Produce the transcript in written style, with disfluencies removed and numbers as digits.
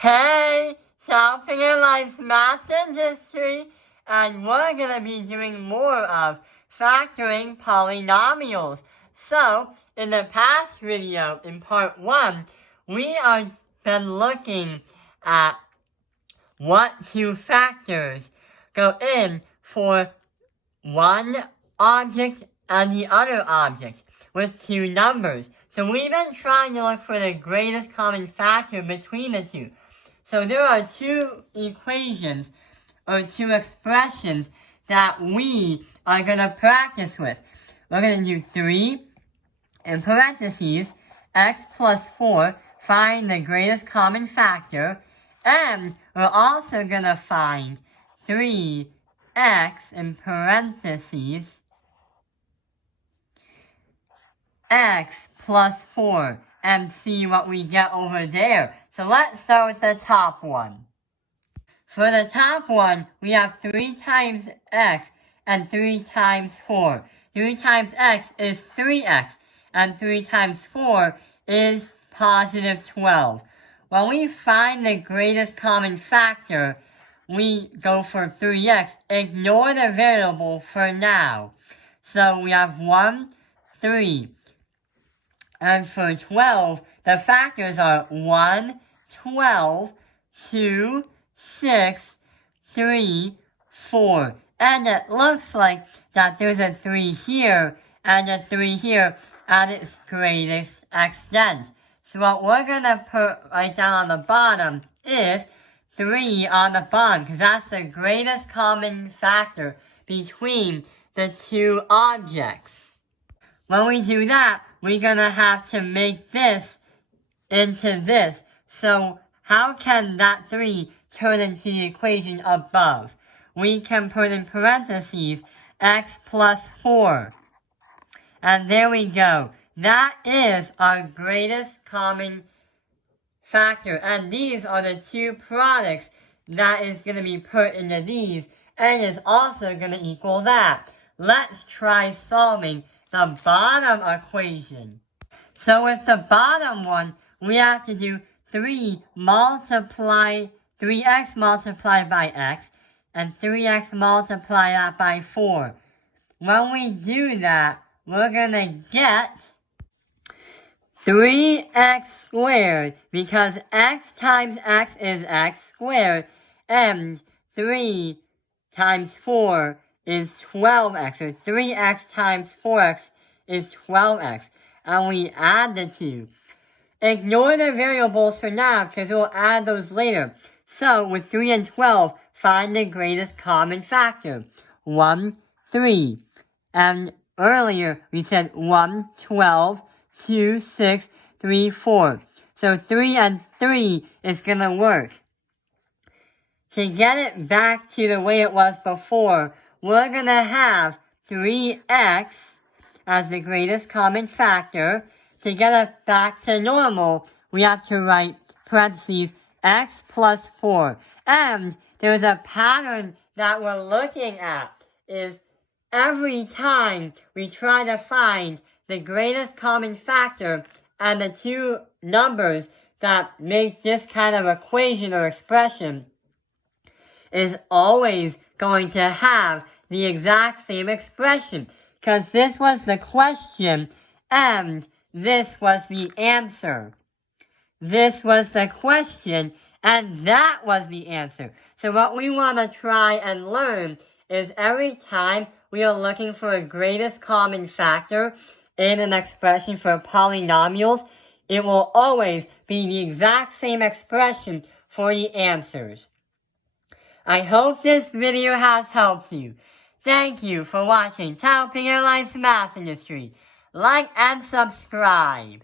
Hey, Southern Airlines Math Industry, and we're going to be doing more of factoring polynomials. So, in the past video, in part 1, we have been looking at what two factors go in for one object and the other object with two numbers. So we've been trying to look for the greatest common factor between the two. So there are two equations or two expressions that we are going to practice with. We're going to do 3 in parentheses, x plus 4, find the greatest common factor, and we're also going to find 3x in parentheses, x plus 4, and see what we get over there. So let's start with the top one. For the top one, we have 3 times x and 3 times 4. 3 times x is 3x, and 3 times 4 is positive 12. When we find the greatest common factor, we go for 3x. Ignore the variable for now. So we have 1, 3. And for 12, the factors are 1, 12, 2, 6, 3, 4. And it looks like that there's a 3 here and a 3 here at its greatest extent. So what we're going to put right down on the bottom is 3 on the bottom, because that's the greatest common factor between the two objects. When we do that, we're going to have to make this into this. So how can that 3 turn into the equation above? We can put in parentheses x plus 4. And there we go. That is our greatest common factor. And these are the two products that is going to be put into these. And is also going to equal that. Let's try solving the bottom equation. So with the bottom one, we have to do 3x multiplied by x, and 3x multiply that by 4. When we do that, we're going to get 3x squared, because x times x is x squared, and 3 times 4 is 12x, or 3x times 4x is 12x, and we add the two. Ignore the variables for now, because we'll add those later. So, with 3 and 12, find the greatest common factor. 1, 3. And earlier, we said 1, 12, 2, 6, 3, 4. So 3 and 3 is going to work. To get it back to the way it was before, we're going to have 3x as the greatest common factor. To get it back to normal, we have to write parentheses x plus 4. And there's a pattern that we're looking at, is every time we try to find the greatest common factor and the two numbers that make this kind of equation or expression is always going to have the exact same expression. Because this was the question and this was the answer. This was the question and that was the answer. So what we want to try and learn is every time we are looking for a greatest common factor in an expression for polynomials, it will always be the exact same expression for the answers. I hope this video has helped you. Thank you for watching Taoping Airlines Math Industry. Like and subscribe.